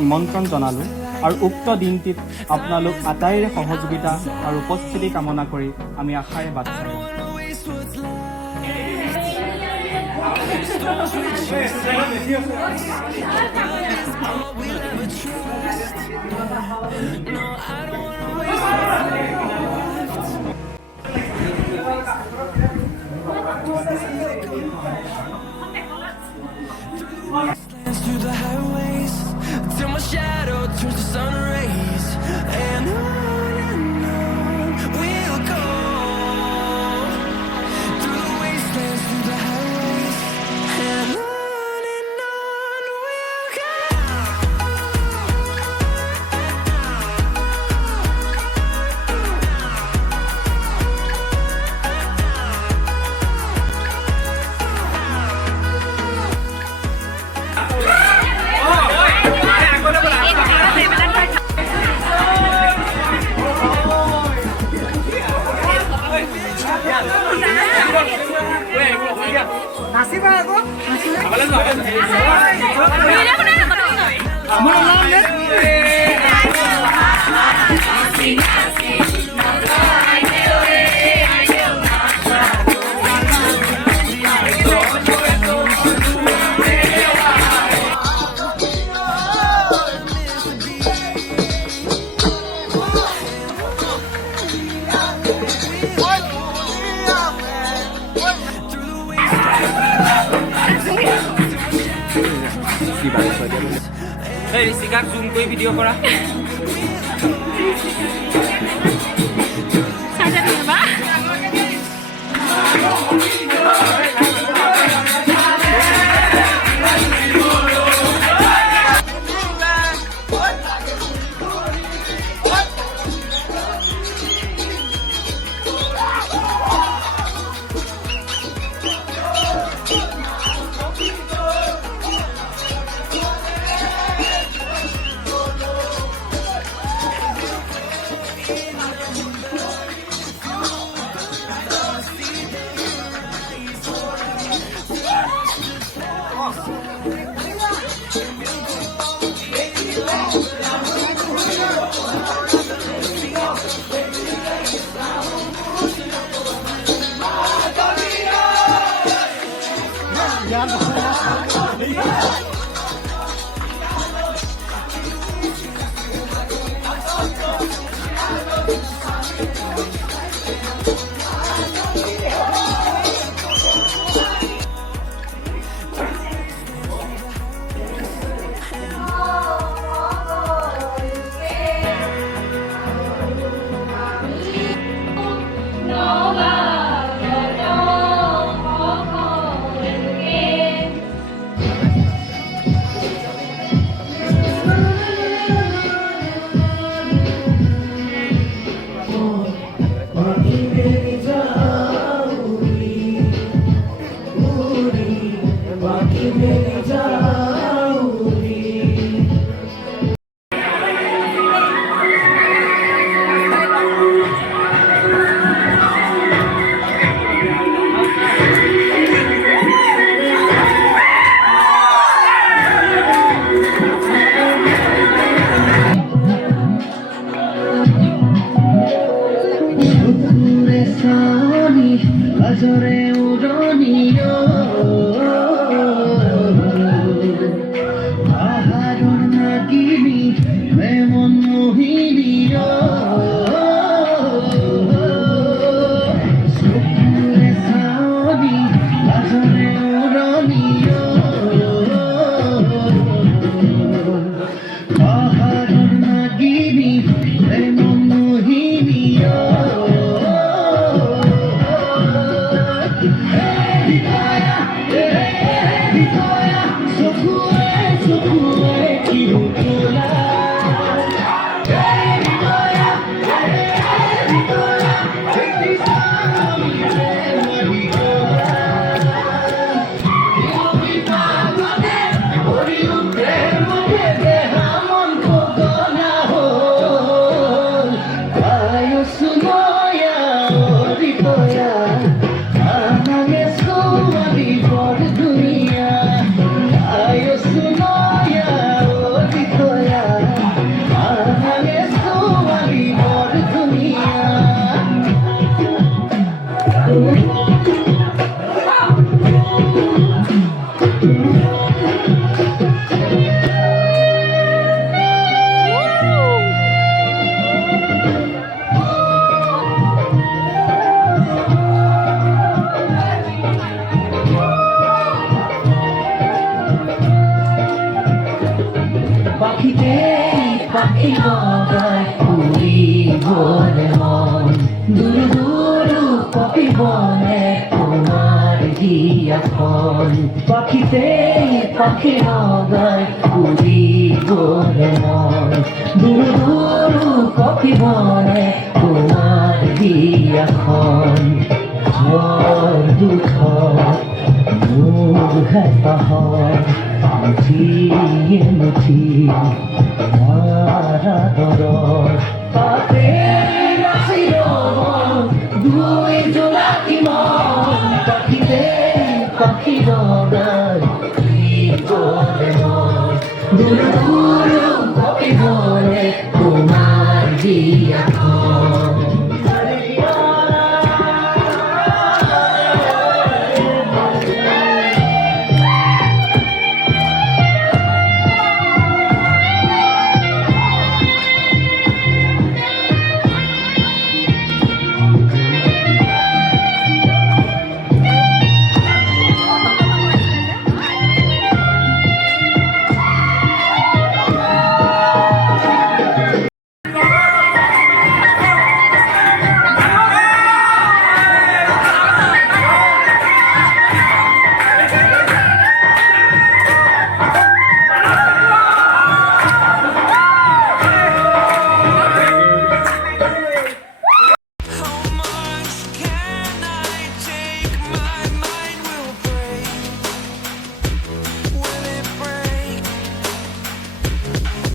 নিমন্ত্ৰণ জনালোঁ আৰু উক্ত দিনটিত আপোনালোক আটাইৰে সহযোগিতা আৰু উপস্থিতি কামনা কৰি আমি আশাৰে বাট চালোঁ। Through the highways till my shadow turns to sun rays, and on we'll go through the wastelands, through the highways, and on we'll go. Hey, sikat zoom koi video kora. Saja dulu, Pak. পাখি বগায় উড়িবনে মন দূর দূর copy বনে তোমার হিয়াখন পাখিতে পাখি বগায় উড়িবনে মন দূর দূর কপি বনে তোমার হিয়াখন ঝড় দুঃখ মুখ পাহর মুঠিয়ে মুঠি মারা দরদ পাতে নাচিল দুই জোনাকি মন পাখিতে পাখি বগায় উড়িবনে মন দূর দূর কপি বনে তোমার হিয়াখন